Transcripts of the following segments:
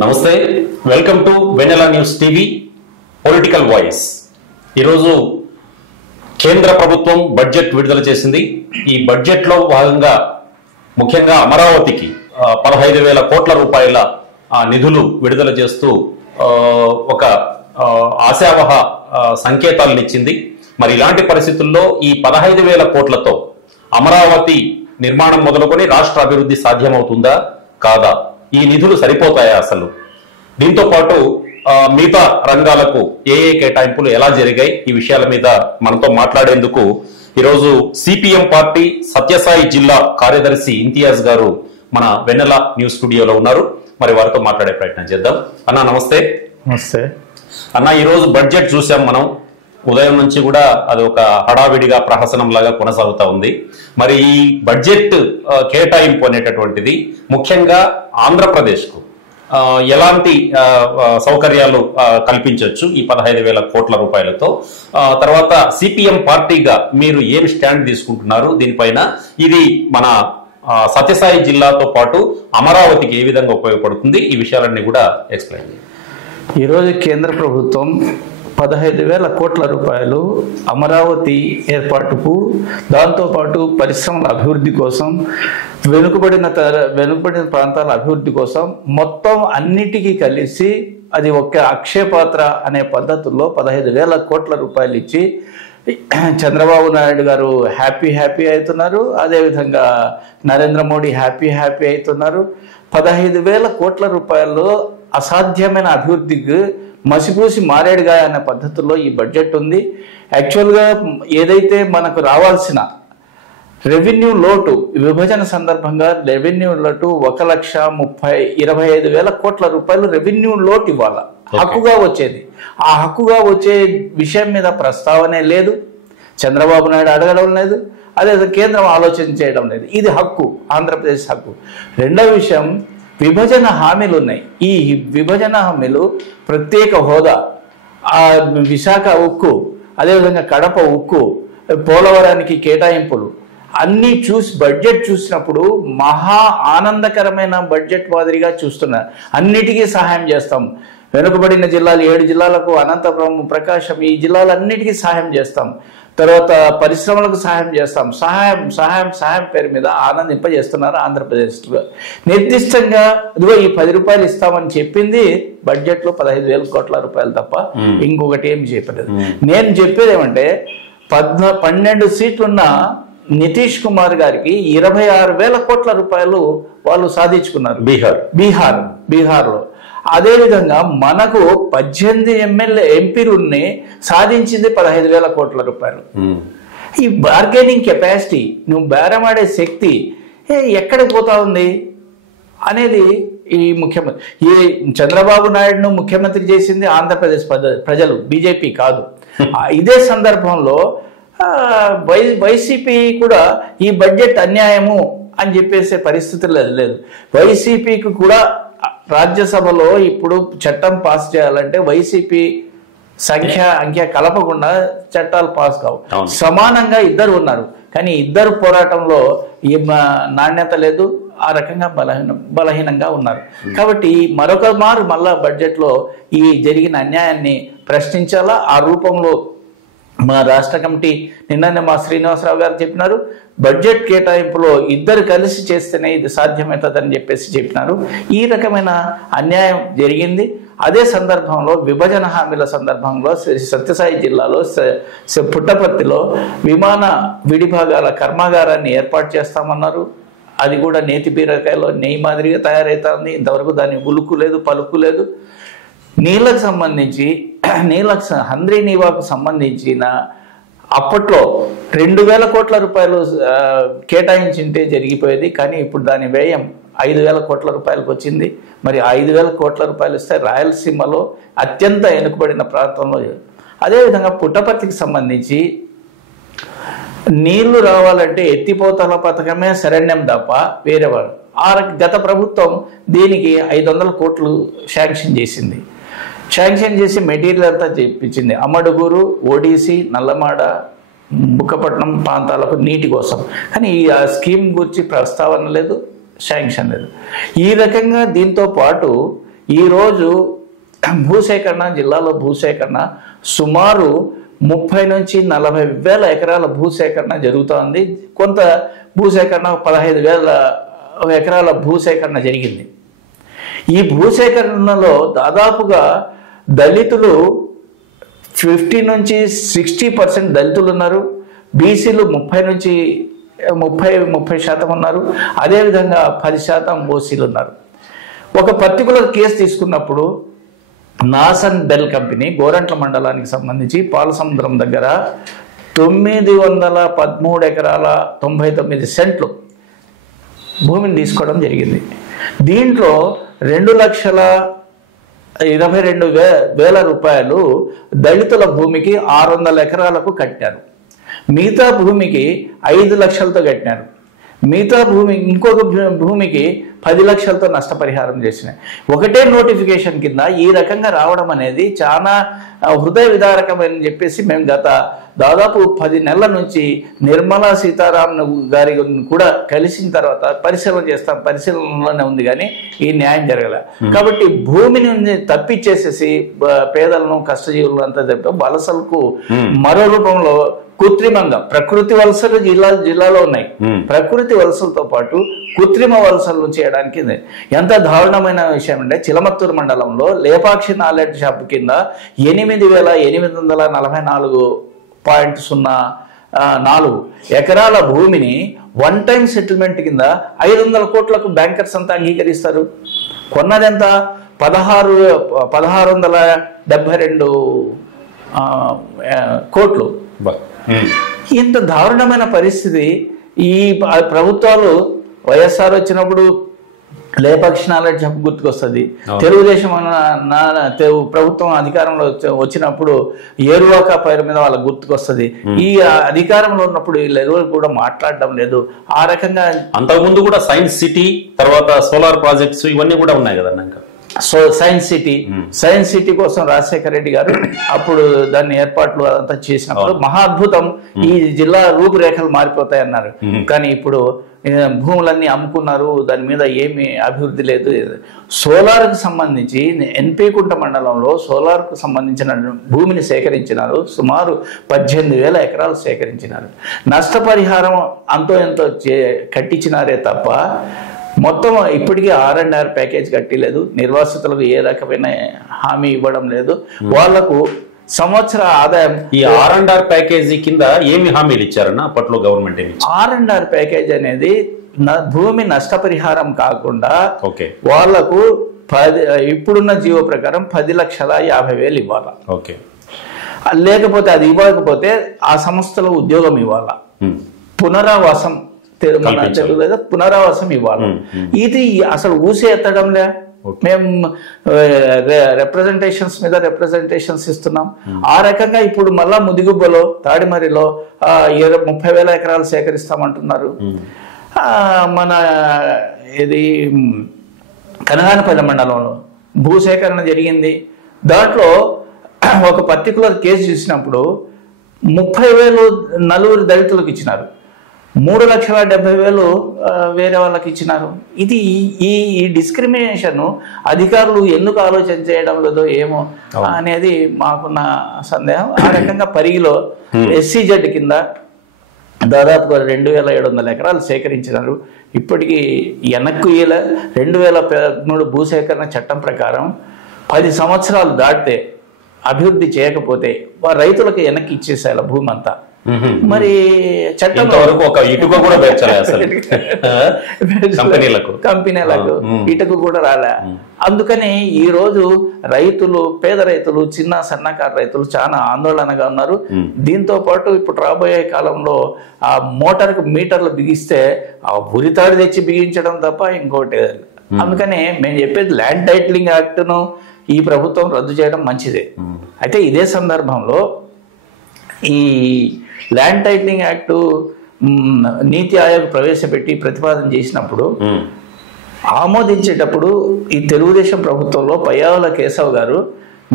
నమస్తే, welcome to Vennela news TV political voice. ఈరోజు కేంద్ర ప్రభుత్వం బడ్జెట్ విడుదల చేసింది. ఈ బడ్జెట్ లో భాగంగా ముఖ్యంగా అమరావతికి 15,000 కోట్ల రూపాయల నిధులు విడుదల చేస్తూ ఒక ఆశావహ సంకేతాలను ఇచ్చింది. మరి ఇలాంటి పరిస్థితుల్లో ఈ 15,000 కోట్లతో అమరావతి నిర్మాణం మొదలుకొని రాష్ట్ర అభివృద్ధి సాధ్యమవుతుందా కాదా, ఈ నిధులు సరిపోతాయా అసలు, దీంతో పాటు మిగతా రంగాలకు ఏ కేటాయింపులు ఎలా జరిగాయి, ఈ విషయాల మీద మనతో మాట్లాడేందుకు ఈరోజు సిపిఎం పార్టీ సత్యసాయి జిల్లా కార్యదర్శి ఇంతియాజ్ గారు మన వెన్నెల న్యూస్ స్టూడియోలో ఉన్నారు. మరి వారితో మాట్లాడే ప్రయత్నం చేద్దాం. అన్న నమస్తే. నమస్తే అన్న, ఈరోజు బడ్జెట్ చూసాం మనం. ఉదయం నుంచి కూడా అది ఒక హడావిడిగా ప్రహసనం లాగా కొనసాగుతా ఉంది. మరి ఈ బడ్జెట్ కేటాయింపు అనేటటువంటిది ముఖ్యంగా ఆంధ్రప్రదేశ్ కు ఎలాంటి సౌకర్యాలు కల్పించవచ్చు ఈ 15,000 కోట్ల రూపాయలతో? తర్వాత సిపిఎం పార్టీగా మీరు ఏం స్టాండ్ తీసుకుంటున్నారు దీనిపైన? ఇది మన సత్యసాయి జిల్లాతో పాటు అమరావతికి ఏ విధంగా ఉపయోగపడుతుంది, ఈ విషయాలన్నీ కూడా ఎక్స్ప్లెయిన్ చేయండి. ఈరోజు కేంద్ర ప్రభుత్వం 15,000 కోట్ల రూపాయలు అమరావతి ఏర్పాటుకు, దాంతోపాటు పరిశ్రమల అభివృద్ధి కోసం, వెనుకబడిన ప్రాంతాల అభివృద్ధి కోసం మొత్తం అన్నిటికీ కలిసి అది ఒక అక్షయపాత్ర అనే పద్ధతుల్లో 15,000 కోట్ల రూపాయలు ఇచ్చి చంద్రబాబు నాయుడు గారు హ్యాపీ అవుతున్నారు. అదేవిధంగా నరేంద్ర మోడీ హ్యాపీ అవుతున్నారు. 15,000 కోట్ల రూపాయలు అసాధ్యమైన అభివృద్ధికి మసిపూసి మారేడుగా అనే పద్ధతుల్లో ఈ బడ్జెట్ ఉంది. యాక్చువల్గా ఏదైతే మనకు రావాల్సిన రెవెన్యూ లోటు విభజన సందర్భంగా రెవెన్యూ లోటు 1,25,000 కోట్ల రూపాయలు రెవెన్యూ లోటు ఇవ్వాలి, హక్కుగా వచ్చేది. ఆ హక్కుగా వచ్చే విషయం మీద ప్రస్తావనే లేదు. చంద్రబాబు నాయుడు అడగడం లేదు, అదే కేంద్రం ఆలోచన చేయడం లేదు. ఇది హక్కు, ఆంధ్రప్రదేశ్ హక్కు. రెండవ విషయం, విభజన హామీలు ఉన్నాయి. ఈ విభజన హామీలు ప్రత్యేక హోదా, విశాఖ ఉక్కు, అదేవిధంగా కడప ఉక్కు, పోలవరానికి కేటాయింపులు అన్నీ బడ్జెట్ చూసినప్పుడు మహా ఆనందకరమైన బడ్జెట్ మాదిరిగా చూస్తున్నారు. అన్నిటికీ సహాయం చేస్తాం. వెనుకబడిన జిల్లాలు 7 జిల్లాలకు, అనంతపురం, ప్రకాశం, ఈ జిల్లాలన్నిటికీ సహాయం చేస్తాం. తర్వాత పరిశ్రమలకు సహాయం చేస్తాం. సహాయం పేరు మీద ఆనందింపజేస్తున్నారు ఆంధ్రప్రదేశ్లో. నిర్దిష్టంగా ఇదిగో ఈ 10 రూపాయలు ఇస్తామని చెప్పింది బడ్జెట్లో 15,000 కోట్ల రూపాయలు తప్ప ఇంకొకటి ఏమి చెప్పలేదు. నేను చెప్పేది ఏమంటే 12 సీట్లున్న నితీష్ కుమార్ గారికి 26,000 కోట్ల రూపాయలు వాళ్ళు సాధించుకున్నారు బీహార్లో. అదేవిధంగా మనకు 18 ఎంపీలుని సాధించింది 15,000 కోట్ల రూపాయలు. ఈ బార్గెనింగ్ కెపాసిటీ, నువ్వు బేరమాడే శక్తి ఎక్కడికి పోతా ఉంది అనేది ఈ ముఖ్యమంత్రి, ఈ చంద్రబాబు నాయుడును ముఖ్యమంత్రి చేసింది ఆంధ్రప్రదేశ్ ప్రజలు, బీజేపీ కాదు. ఇదే సందర్భంలో వైసీపీ కూడా ఈ బడ్జెట్ అన్యాయము అని చెప్పేసే పరిస్థితులు లేదు. వైసీపీకి కూడా రాజ్యసభలో ఇప్పుడు చట్టం పాస్ చేయాలంటే వైసీపీ అంకె కలపకుండా చట్టాలు పాస్ కావు. సమానంగా ఇద్దరు ఉన్నారు, కానీ ఇద్దరు పోరాటంలో నాణ్యత లేదు. ఆ రకంగా బలహీనంగా ఉన్నారు. కాబట్టి మరొక మారు మళ్ళా బడ్జెట్లో ఈ జరిగిన అన్యాయాన్ని ప్రశ్నించాలా. ఆ రూపంలో మా రాష్ట్ర కమిటీ నిన్ననే మా శ్రీనివాసరావు గారు చెప్పినారు, బడ్జెట్ కేటాయింపులో ఇద్దరు కలిసి చేస్తేనే ఇది సాధ్యమవుతుందని చెప్పినారు. ఈ రకమైన అన్యాయం జరిగింది. అదే సందర్భంలో విభజన హామీల సందర్భంలో సత్యసాయి జిల్లాలో పుట్టపర్తిలో విమాన విడిభాగాల కర్మాగారాన్ని ఏర్పాటు చేస్తామన్నారు. అది కూడా నేతి బీరకాయలో నెయ్యి మాదిరిగా తయారవుతుంది. ఇంతవరకు దాని ఉలుకు లేదు, పలుకు లేదు. నీళ్ళకు సంబంధించి హంద్రీ నీవాకు సంబంధించిన అప్పట్లో 2,000 కోట్ల రూపాయలు కేటాయించింటే జరిగిపోయేది. కానీ ఇప్పుడు దాని వ్యయం 5,000 కోట్ల రూపాయలకు వచ్చింది. మరి 5,000 కోట్ల రూపాయలు ఇస్తే రాయలసీమలో అత్యంత వెనుకబడిన ప్రాంతంలో. అదేవిధంగా పుట్టపర్తికి సంబంధించి నీళ్లు రావాలంటే ఎత్తిపోతల పథకమే శరణ్యం తప్ప వేరేవాడు. గత ప్రభుత్వం దీనికి 500 కోట్లు శాంక్షన్ చేసి మెటీరియల్ అంతా చేయించింది. అమ్మడుగురు, ఓడిసి, నల్లమాడ, బుక్కపట్నం ప్రాంతాలకు నీటి కోసం. కానీ ఆ స్కీమ్ గురించి ప్రస్తావన లేదు, శాంక్షన్ లేదు. ఈ రకంగా దీంతో పాటు ఈరోజు భూసేకరణ, జిల్లాలో భూసేకరణ సుమారు 30 నుంచి 40 వేల ఎకరాల భూసేకరణ జరుగుతోంది. కొంత భూసేకరణ 15,000 ఎకరాల భూసేకరణ జరిగింది. ఈ భూసేకరణలో దాదాపుగా దళితులు 50 నుంచి 60% దళితులు ఉన్నారు. బీసీలు 30 నుంచి 30% ఉన్నారు. అదేవిధంగా 10% ఓసీలు ఉన్నారు. ఒక పర్టికులర్ కేసు తీసుకున్నప్పుడు నాసన్ బెల్ కంపెనీ గోరంట్ల మండలానికి సంబంధించి పాలసముద్రం దగ్గర 913 ఎకరాల 99 సెంట్లు భూమిని తీసుకోవడం జరిగింది. దీంట్లో 2,22,000 రూపాయలు దళితుల భూమికి 600 ఎకరాలకు కట్టారు. మిగతా భూమికి 5 లక్షలతో కట్టినారు. మిగతా భూమి ఇంకొక భూమికి 10 లక్షలతో నష్టపరిహారం చేసినాయి. ఒకటే నోటిఫికేషన్ కింద ఈ రకంగా రావడం అనేది చాలా హృదయ విదారకమని చెప్పేసి మేము దాదాపు 10 నెలల నుంచి నిర్మలా సీతారామన్ గారి కూడా కలిసిన తర్వాత పరిశీలనలోనే ఉంది, కానీ ఈ న్యాయం జరగలే. కాబట్టి భూమిని తప్పిచ్చేసేసి పేదలను కష్టజీవులను అంతా చెప్పడం వలసలకు మరో రూపంలో కృత్రిమంగా ప్రకృతి వలసలు జిల్లాలో ఉన్నాయి. ప్రకృతి వలసలతో పాటు కృత్రిమ వలసలు చేయడానికి ఎంత దారుణమైన విషయం అంటే చిలమత్తూరు మండలంలో లేపాక్షి నాలెడ్జ్ షాప్ కింద 8,844.04 ఎకరాల భూమిని వన్ టైం సెటిల్మెంట్ కింద 500 కోట్లకు బ్యాంకర్స్ అంతా అంగీకరిస్తారు. కొన్నదెంత 1672 కోట్లు. ఇంత దారుణమైన పరిస్థితి. ఈ ప్రభుత్వాలు వైఎస్ఆర్ వచ్చినప్పుడు లేపాక్షి నాలెడ్జ్ హబ్ గుర్తుకొస్తుంది. తెలుగుదేశం ప్రభుత్వం అధికారంలో వచ్చినప్పుడు ఏరువాక పేరు మీద వాళ్ళకి గుర్తుకొస్తుంది. ఈ అధికారంలో ఉన్నప్పుడు వీళ్ళెవరు కూడా మాట్లాడడం లేదు. ఆ రకంగా అంతకుముందు కూడా సైన్స్ సిటీ, తర్వాత సోలార్ ప్రాజెక్ట్స్ ఇవన్నీ కూడా ఉన్నాయి కదా. సైన్స్ సిటీ కోసం రాజశేఖర రెడ్డి గారు అప్పుడు దాన్ని ఏర్పాట్లు అదంతా చేసినప్పుడు మహా అద్భుతం, ఈ జిల్లా రూపురేఖలు మారిపోతాయి అన్నారు. కానీ ఇప్పుడు భూములన్నీ అమ్ముకున్నారు, దాని మీద ఏమి అభివృద్ధి లేదు. సోలార్కు సంబంధించి ఎన్పీకుంట మండలంలో సోలార్కు సంబంధించిన భూమిని సేకరించినారు. సుమారు 18,000 ఎకరాలు సేకరించినారు. నష్టపరిహారం అంతో ఎంతో కట్టించినారే తప్ప మొత్తం ఇప్పటికీ R&R ప్యాకేజ్ కట్టిలేదు. నిర్వాసితులకు ఏ రకమైన హామీ ఇవ్వడం లేదు. వాళ్లకు సంవత్సర ఆదాయం ఈ R&R ప్యాకేజీ కింద ఏమి హామీలు ఇచ్చారన్న అప్పట్లో గవర్నమెంట్? R&R ప్యాకేజ్ అనేది భూమి నష్టపరిహారం కాకుండా వాళ్లకు ఇప్పుడున్న జీవో ప్రకారం 10,50,000 ఇవ్వాలా. లేకపోతే అది ఇవ్వకపోతే ఆ సంస్థలో ఉద్యోగం ఇవ్వాలా, పునరావాసం పునరావాసం ఇవ్వాలి. ఇది అసలు ఊసే ఎత్తడంలే. మేము రిప్రజెంటేషన్స్ మీద రిప్రజెంటేషన్స్ ఇస్తున్నాం. ఆ రకంగా ఇప్పుడు మళ్ళా ముదిగుబ్బలో తాడిమరిలో 30,000 ఎకరాలు సేకరిస్తామంటున్నారు. మన ఇది కనగానపల్లి మండలంలో భూసేకరణ జరిగింది. దాంట్లో ఒక పర్టికులర్ కేసు చూసినప్పుడు 30,000 నలుగురు దళితులకు ఇచ్చినారు, 3,70,000 వేరే వాళ్ళకి ఇచ్చినారు. ఇది ఈ డిస్క్రిమినేషన్ అధికారులు ఎందుకు ఆలోచన చేయడం లేదో ఏమో అనేది మాకున్న సందేహం. ఆ రకంగా పరిగిలో SCZ కింద దాదాపుగా 2,700 ఎకరాలు సేకరించినారు. ఇప్పటికీ వెనక్కు 2013 భూసేకరణ చట్టం ప్రకారం 10 సంవత్సరాలు దాటితే అభివృద్ధి చేయకపోతే రైతులకు వెనక్కి ఇచ్చేసేయాలి భూమి అంతా. మరి చట్టం వరకు ఒక ఇటుక కూడా కంపెనీలకు ఇటుక కూడా రాలే. అందుకని ఈ రోజు రైతులు, పేద రైతులు, చిన్న సన్నకారు రైతులు చాలా ఆందోళనగా ఉన్నారు. దీంతో పాటు ఇప్పుడు రాబోయే కాలంలో ఆ మోటార్కు మీటర్లు బిగిస్తే ఆ ఉరితాడు తెచ్చి బిగించడం తప్ప ఇంకోటి. అందుకని మేము చెప్పేది ల్యాండ్ టైటిలింగ్ యాక్ట్ను ఈ ప్రభుత్వం రద్దు చేయడం మంచిదే. అయితే ఇదే సందర్భంలో ఈ ల్యాండ్ టైటిలింగ్ యాక్ట్ నీతి ఆయోగ్ ప్రవేశపెట్టి ప్రతిపాదన చేసినప్పుడు ఆమోదించేటప్పుడు ఈ తెలుగుదేశం ప్రభుత్వంలో పయ్యావుల కేశవ్ గారు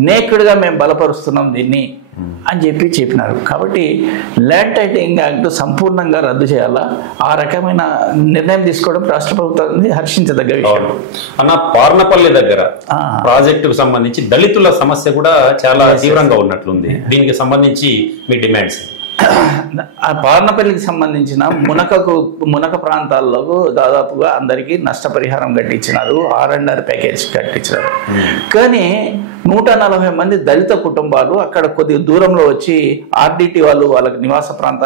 నేకుడుగా మేము బలపరుస్తున్నాం దీన్ని అని చెప్పినారు. కాబట్టి ల్యాండ్ టైటిలింగ్ యాక్ట్ సంపూర్ణంగా రద్దు చేయాలా, ఆ రకమైన నిర్ణయం తీసుకోవడం రాష్ట్ర ప్రభుత్వాన్ని హర్షించదగ్గ విషయం. అన్న, పార్నపల్లి దగ్గర ప్రాజెక్టుకు సంబంధించి దళితుల సమస్య కూడా చాలా తీవ్రంగా ఉన్నట్లుంది. దీనికి సంబంధించి మీ డిమాండ్స్? ఆ పార్నపల్లికి సంబంధించిన మునక ప్రాంతాల్లో దాదాపుగా అందరికీ నష్టపరిహారం కట్టించినారు, R&R ప్యాకేజ్ కట్టించినారు. కానీ 140 మంది దళిత కుటుంబాలు అక్కడ కొద్ది దూరంలో వచ్చి RDT వాళ్ళు వాళ్ళకి నివాస ప్రాంత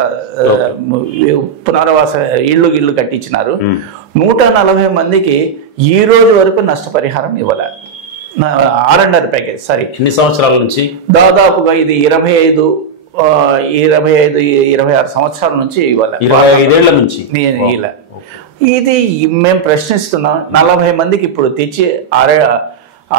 పునరావాస ఇళ్ళు కట్టించినారు. 140 మందికి ఈ రోజు వరకు నష్టపరిహారం ఇవ్వలే. R&R ప్యాకేజ్ సరే ఎన్ని సంవత్సరాల నుంచి? దాదాపుగా ఇది 25-26 సంవత్సరాల నుంచి ఇవ్వాలి. 25 ఏళ్ల నుంచి ఇది మేము ప్రశ్నిస్తున్నాం. 40 మందికి ఇప్పుడు తెచ్చి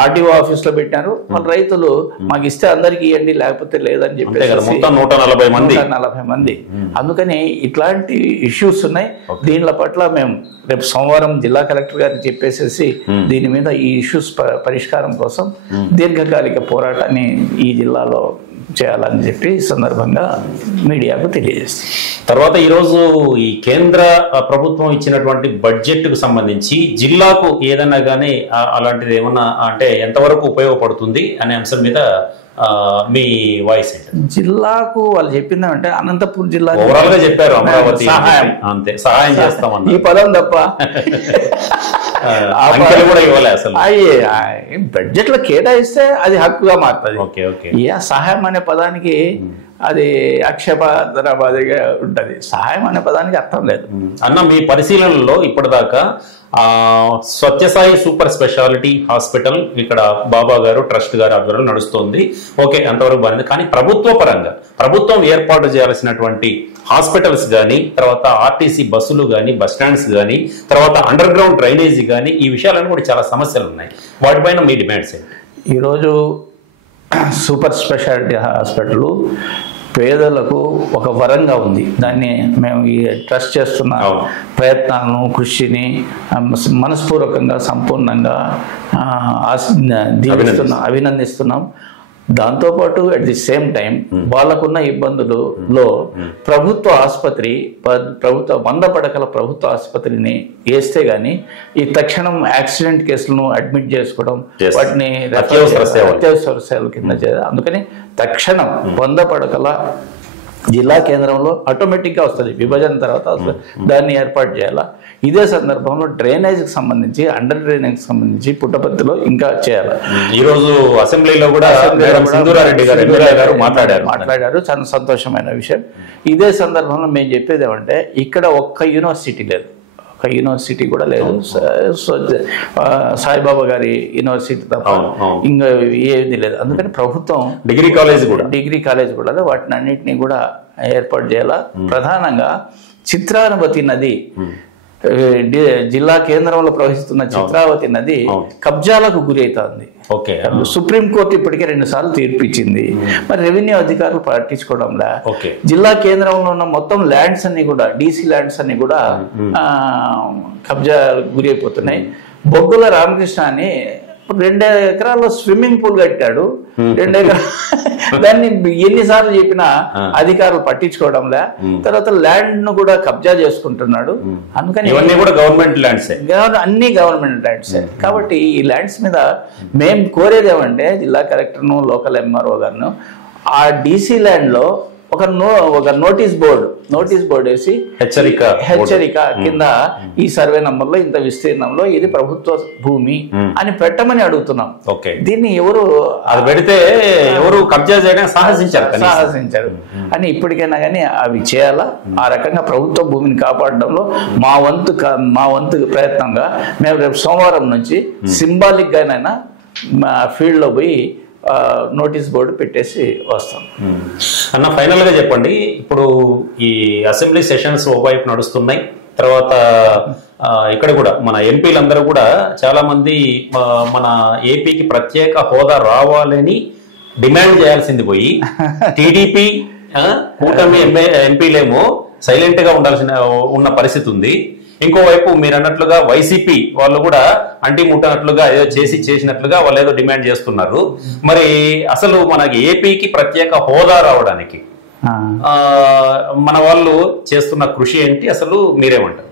RDO ఆఫీస్ లో పెట్టినారు. వాళ్ళ రైతులు మాకు ఇస్తే అందరికి ఇవ్వండి, లేకపోతే లేదని చెప్పేసి 140 మంది. అందుకని ఇట్లాంటి ఇష్యూస్ ఉన్నాయి. దీనిల పట్ల మేము రేపు సోమవారం జిల్లా కలెక్టర్ గారికి చెప్పేసేసి దీని మీద ఈ ఇష్యూస్ పరిష్కారం కోసం దీర్ఘకాలిక పోరాటాన్ని ఈ జిల్లాలో చేయాలని చెప్పి ఈ సందర్భంగా మీడియాకు తెలియజేస్తుంది. తర్వాత ఈరోజు ఈ కేంద్ర ప్రభుత్వం ఇచ్చినటువంటి బడ్జెట్ కు సంబంధించి జిల్లాకు ఏదైనా కానీ అలాంటిది ఏమన్నా అంటే ఎంతవరకు ఉపయోగపడుతుంది అనే అంశం మీద మీ వాయిస్ ఏంటి? జిల్లాకు వాళ్ళు చెప్పిందంటే అనంతపూర్ జిల్లా ఓవరాల్ గా చెప్పారు, అమరావతి అంతే సహాయం చేస్తామని. ఈ పదం తప్ప కూడా ఇవ్వలే అసలు. బడ్జెట్ లో కేటాయిస్తే అది హక్కుగా మారుతుంది. సహాయం అనే పదానికి అది ఆక్షేపధరాబాదిగా ఉంటది. సహాయం అనే పదానికి అర్థం లేదు. అన్న, మీ పరిశీలనలో ఇప్పటిదాకా సత్యసాయి సూపర్ స్పెషాలిటీ హాస్పిటల్ ఇక్కడ బాబా గారు ట్రస్ట్ గారు ఆధ్వర్యంలో నడుస్తోంది. ఓకే, అంతవరకు బాగుంది. కానీ ప్రభుత్వ పరంగా ప్రభుత్వం ఏర్పాటు చేయాల్సినటువంటి హాస్పిటల్స్ కానీ, తర్వాత ఆర్టీసీ బస్సులు కానీ, బస్ స్టాండ్స్ కానీ, తర్వాత అండర్ గ్రౌండ్ డ్రైనేజీ కానీ, ఈ విషయాలన్నీ కూడా చాలా సమస్యలు ఉన్నాయి. వాటిపైన మీ డిమాండ్స్ ఏంటి? ఈరోజు సూపర్ స్పెషాలిటీ హాస్పిటల్ పేదలకు ఒక వరంగా ఉంది. దాన్ని మేము ఈ ట్రస్ట్ చేస్తున్న ప్రయత్నాలను, కృషిని మనస్పూర్వకంగా సంపూర్ణంగా అభినందిస్తున్నాం. దాంతోపాటు అట్ ది సేమ్ టైం వాళ్ళకున్న ఇబ్బందులలో ప్రభుత్వ ఆసుపత్రి, ప్రభుత్వ 100 పడకల ప్రభుత్వ ఆసుపత్రిని వేస్తే గానీ ఈ తక్షణం యాక్సిడెంట్ కేసులను అడ్మిట్ చేసుకోవడం, వాటిని అత్యవసర సేవల కింద చేయాలి. అందుకని తక్షణం 100 పడకల జిల్లా కేంద్రంలో ఆటోమేటిక్ గా వస్తుంది, విభజన తర్వాత దాన్ని ఏర్పాటు చేయాలా. ఇదే సందర్భంలో డ్రైనేజ్కి సంబంధించి, అండర్ డ్రైనేజ్ సంబంధించి పుట్టపర్తిలో ఇంకా చేయాలి. ఈ రోజు అసెంబ్లీలో కూడా సింధూరారెడ్డి గారు మాట్లాడారు. చాలా సంతోషమైన విషయం. ఇదే సందర్భంలో మేము చెప్పేది ఏమంటే, ఇక్కడ ఒక్క యూనివర్సిటీ లేదు, ఒక యూనివర్సిటీ కూడా లేదు. సాయిబాబా గారి యూనివర్సిటీ తప్ప ఇంకా ఏది లేదు. అందుకని ప్రభుత్వం డిగ్రీ కాలేజ్ కూడా వాటిని అన్నింటినీ కూడా ఏర్పాటు చేయాలా. ప్రధానంగా చిత్రావతి నది, జిల్లా కేంద్రంలో ప్రవహిస్తున్న చిత్రావతి నది కబ్జాలకు గురి అవుతుంది. సుప్రీంకోర్టు ఇప్పటికే 2 సార్లు తీర్పు ఇచ్చింది. మరి రెవెన్యూ అధికారులు పట్టించుకోవడంలా జిల్లా కేంద్రంలో ఉన్న మొత్తం ల్యాండ్స్ అన్ని కూడా, DC ల్యాండ్స్ అన్ని కూడా కబ్జా గురి అయిపోతున్నాయి. బొగ్గుల రామకృష్ణ అని 2 ఎకరాల్లో స్విమ్మింగ్ పూల్ కట్టాడు. 2 ఎకరాలు దాన్ని ఎన్నిసార్లు చెప్పినా అధికారులు పట్టించుకోవడంలే. తర్వాత ల్యాండ్ ను కూడా కబ్జా చేసుకుంటున్నాడు. అందుకని ఇవన్నీ కూడా గవర్నమెంట్ ల్యాండ్సే, అన్ని గవర్నమెంట్ ల్యాండ్సే. కాబట్టి ఈ ల్యాండ్స్ మీద మేము కోరేది ఏమంటే, జిల్లా కలెక్టర్ను, లోకల్ MRO గారిను ఆ DC ల్యాండ్ లో ఒక నోటీస్ బోర్డు వేసి హెచ్చరిక కింద ఈ సర్వే నంబర్లో ఇంత విస్తీర్ణంలో ఇది ప్రభుత్వ భూమి అని పెట్టమని అడుగుతున్నాం. దీన్ని ఎవరు పెడితే ఎవరు కబ్జా చేయడానికి సాహసించారు అని ఇప్పటికైనా కానీ అవి చేయాలా. ఆ రకంగా ప్రభుత్వ భూమిని కాపాడడంలో మా వంతు ప్రయత్నంగా మేము రేపు సోమవారం నుంచి సింబాలిక్ గానైనా ఫీల్డ్ లో పోయి నోటీస్ బోర్డు పెట్టేసి వస్తాం. అన్న, ఫైనల్ గా చెప్పండి, ఇప్పుడు ఈ అసెంబ్లీ సెషన్స్ ఓవైపు నడుస్తున్నాయి. తర్వాత ఇక్కడ కూడా మన ఎంపీలందరూ కూడా చాలా మంది మన ఏపీకి ప్రత్యేక హోదా రావాలని డిమాండ్ చేయాల్సింది పోయి టీడీపీ కూటమి ఎంపీలేమో సైలెంట్ గా ఉన్న పరిస్థితి ఉంది. ఇంకోవైపు మీరు అన్నట్లుగా వైసీపీ వాళ్ళు కూడా అంటి ముట్టనట్లుగా ఏదో చేసినట్లుగా వాళ్ళు ఏదో డిమాండ్ చేస్తున్నారు. మరి అసలు మనకి ఏపీకి ప్రత్యేక హోదా రావడానికి మన వాళ్ళు చేస్తున్న కృషి ఏంటి, అసలు మీరేమంటారు?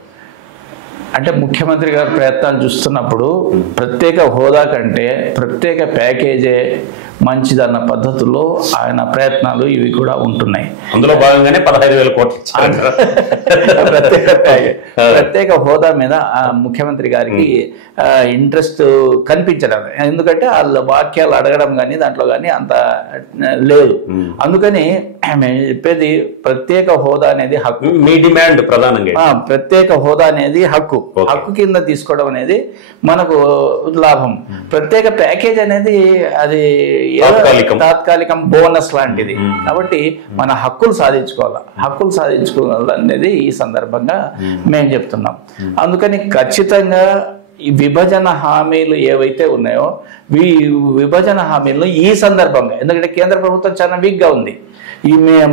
అంటే ముఖ్యమంత్రి గారు ప్రయత్నాలు చూస్తున్నప్పుడు ప్రత్యేక హోదా కంటే ప్రత్యేక ప్యాకేజే మంచిదన్న పద్ధతుల్లో ఆయన ప్రయత్నాలు ఇవి కూడా ఉంటున్నాయి. అందులో భాగంగానే 15,000 కోట్లు ఇచ్చారు. ప్రత్యేక హోదా మీద ముఖ్యమంత్రి గారికి ఇంట్రెస్ట్ కనిపించడం, ఎందుకంటే వాళ్ళ వాక్యాలు అడగడం కానీ దాంట్లో కానీ అంత లేదు. అందుకని మేము చెప్పేది ప్రత్యేక హోదా అనేది హక్కు. మీ డిమాండ్ ప్రధానంగా ప్రత్యేక హోదా అనేది హక్కు కింద తీసుకోవడం అనేది మనకు లాభం. ప్రత్యేక ప్యాకేజ్ అనేది అది తాత్కాలికం బోనస్ లాంటిది. కాబట్టి మన హక్కులు సాధించుకోవాలనేది ఈ సందర్భంగా మేము చెప్తున్నాం. అందుకని ఖచ్చితంగా ఈ విభజన హామీలు ఏవైతే ఉన్నాయో ఈ విభజన హామీలను ఈ సందర్భంగా, ఎందుకంటే కేంద్ర ప్రభుత్వం చాలా వీక్గా ఉంది,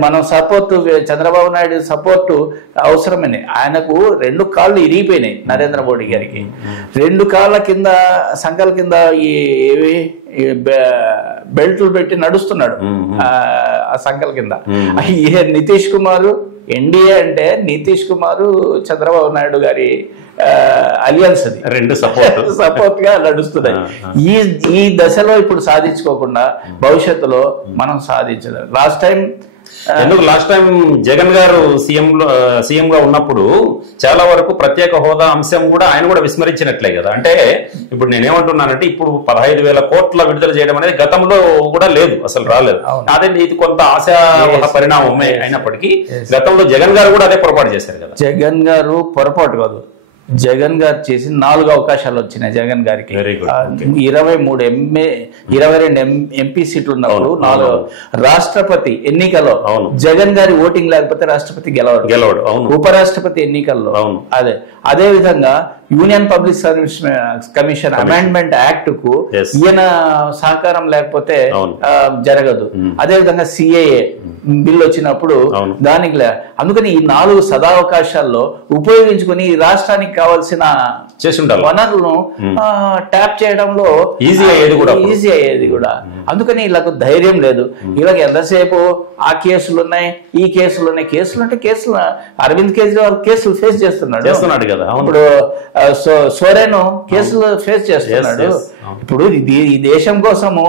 మనం సపోర్ట్ చంద్రబాబు నాయుడు సపోర్టు అవసరమని ఆయనకు 2 కాళ్ళు ఇరిగిపోయినాయి. నరేంద్ర మోడీ గారికి 2 కాళ్ళ కింద సంకల కింద ఈ బెల్ట్లు పెట్టి నడుస్తున్నాడు ఆ సంకల కింద. నితీష్ కుమార్ ఎన్డీఏ అంటే నితీష్ కుమార్ చంద్రబాబు నాయుడు గారి అలియన్స్ అది 2 సపోర్ట్ గా నడుస్తున్నాయి. ఈ దశలో ఇప్పుడు సాధించుకోకుండా భవిష్యత్తులో మనం సాధించలేం. లాస్ట్ టైం జగన్ గారు సీఎం గా ఉన్నప్పుడు చాలా వరకు ప్రత్యేక హోదా అంశం కూడా ఆయన కూడా విస్మరించినట్లే కదా. అంటే ఇప్పుడు నేనేమంటున్నానంటే ఇప్పుడు 15,000 కోట్ల విడుదల చేయడం అనేది గతంలో కూడా లేదు, అసలు రాలేదు. అదే ఇది కొంత ఆశా పరిణామమే అయినప్పటికీ గతంలో జగన్ గారు కూడా అదే పొరపాటు చేశారు కదా. జగన్ గారు పొరపాటు కాదు, జగన్ గారు చేసి 4 అవకాశాలు వచ్చినాయి జగన్ గారికి. 22 ఎంపీ సీట్లు ఉన్నప్పుడు 4 రాష్ట్రపతి ఎన్నికల్లో జగన్ గారి ఓటింగ్ లేకపోతే రాష్ట్రపతి గెలవడు. ఉపరాష్ట్రపతి ఎన్నికల్లో అదే విధంగా union public service commission amendment act కు ఈయన సహకారం లేకపోతే జరగదు. అదే విధంగా సిఏఏ బిల్ వచ్చినప్పుడు దానికి అందుకని ఈ 4 సదావకాశాల్లో ఉపయోగించుకుని రాష్ట్రానికి కావాల్సిన వనరులను ట్యాప్ చేయడంలో ఈజీ అయ్యేది కూడా. అందుకని వీళ్ళకు ధైర్యం లేదు. వీళ్ళకి ఎంతసేపు ఆ కేసులు ఉన్నాయి, ఈ కేసులు ఉన్నాయి. కేసులు అంటే కేసులు అరవింద్ కేజ్రీవాల్ కేసులు ఫేస్ చేస్తున్నాడు కదా. ఇప్పుడు సోరెన్ కేసులు ఫేస్ చేస్తున్నాడు. ఇప్పుడు ఈ దేశం కోసము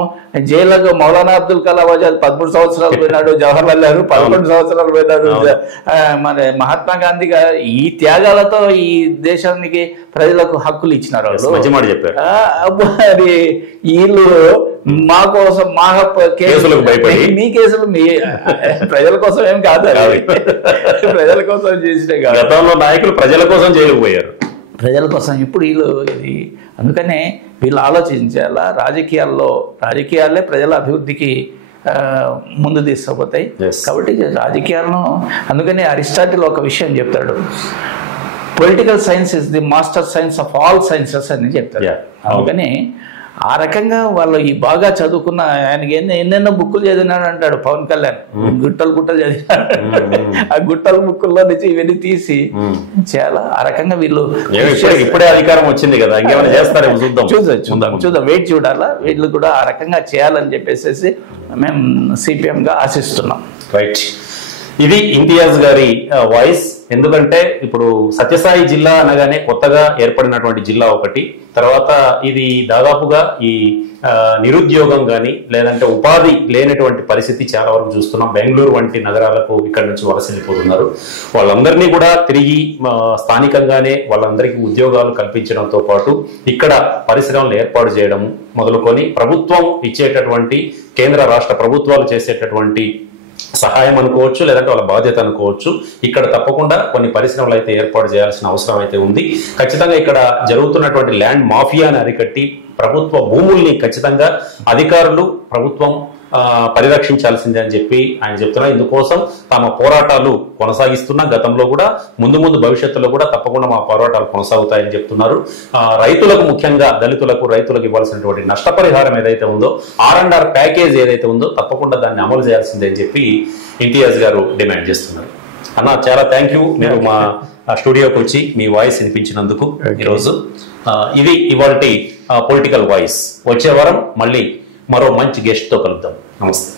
జైలుకు మౌలానా అబ్దుల్ కలాం ఆజాద్ 13 సంవత్సరాలు పోయినాడు, జవహర్లాల్ నెహ్రూ 11 సంవత్సరాలు పోయినాడు. మన మహాత్మా గాంధీ గారు ఈ త్యాగాలతో ఈ దేశానికి ప్రజలకు హక్కులు ఇచ్చినారు. మరి వీళ్ళు మా కోసం మా కేసులకు భయపడి మీ కేసులు మీ ప్రజల కోసం ఏం కాదు, ప్రజల కోసం చేసినే కాదు. గతంలో నాయకులు ప్రజల కోసం జైలుకు పోయారు, ప్రజల కోసం. ఇప్పుడు వీళ్ళు అందుకనే వీళ్ళు ఆలోచించాలా, రాజకీయాలే ప్రజల అభివృద్ధికి ముందు తీసుకుపోతాయి. కాబట్టి రాజకీయాలను అందుకని అరిస్టాటిల్ ఒక విషయం చెప్తాడు, political science is the master science of all sciences అని చెప్తాడు. అందుకని ఆ రకంగా వాళ్ళు ఈ బాగా చదువుకున్న ఆయనకి ఎన్నెన్నో బుక్కులు చదివినాడు అంటాడు పవన్ కళ్యాణ్. గుట్టలు చదివినాడు. ఆ గుట్టల బుక్కుల్లో నుంచి ఇవన్నీ తీసి చాలా ఆ రకంగా వీళ్ళు ఇప్పుడే అధికారం వచ్చింది కదా, చూద్దాం వెయిట్ చూడాలా. వీళ్ళు కూడా ఆ రకంగా చేయాలని చెప్పేసి మేము సిపిఎం గా ఆశిస్తున్నాం. రైట్, ఇది ఇంతియాజ్ గారి వాయిస్. ఎందుకంటే ఇప్పుడు సత్యసాయి జిల్లా అనగానే కొత్తగా ఏర్పడినటువంటి జిల్లా ఒకటి, తర్వాత ఇది దాదాపుగా ఈ నిరుద్యోగం కానీ లేదంటే ఉపాధి లేనటువంటి పరిస్థితి చాలా వరకు చూస్తున్నాం. బెంగళూరు వంటి నగరాలకు ఇక్కడ నుంచి వలస వెళ్ళిపోతున్నారు. వాళ్ళందరినీ కూడా తిరిగి స్థానికంగానే వాళ్ళందరికీ ఉద్యోగాలు కల్పించడంతో పాటు ఇక్కడ పరిశ్రమలు ఏర్పాటు చేయడం మొదలుకొని ప్రభుత్వం ఇచ్చేటటువంటి కేంద్ర రాష్ట్ర ప్రభుత్వాలు చేసేటటువంటి సహాయం అనుకోవచ్చు, లేదంటే వాళ్ళ బాధ్యత అనుకోవచ్చు. ఇక్కడ తప్పకుండా కొన్ని పరిశ్రమలు అయితే ఏర్పాటు చేయాల్సిన అవసరం అయితే ఉంది. ఖచ్చితంగా ఇక్కడ జరుగుతున్నటువంటి ల్యాండ్ మాఫియాని అరికట్టి ప్రభుత్వ భూముల్ని ఖచ్చితంగా అధికారులు ప్రభుత్వం పరిరక్షించాల్సిందే అని చెప్పి ఆయన చెప్తున్నారు. ఇందుకోసం తమ పోరాటాలు కొనసాగిస్తున్నా, గతంలో కూడా ముందు భవిష్యత్తులో కూడా తప్పకుండా మా పోరాటాలు కొనసాగుతాయని చెప్తున్నారు. రైతులకు, ముఖ్యంగా దళితులకు, రైతులకు ఇవ్వాల్సినటువంటి నష్టపరిహారం ఏదైతే ఉందో, R&R ప్యాకేజ్ ఏదైతే ఉందో తప్పకుండా దాన్ని అమలు చేయాల్సిందే అని చెప్పి ఇంతియాజ్ గారు డిమాండ్ చేస్తున్నారు. అన్న చాలా థ్యాంక్ యూ, మీరు మా ఆ స్టూడియోకి వచ్చి మీ వాయిస్ వినిపించినందుకు ఈరోజు ఇది ఇవాల్టి పొలిటికల్ వాయిస్. వచ్చే వారం మళ్ళీ మరో మంచి గెస్ట్ తో కలుద్దాం. నమస్తే.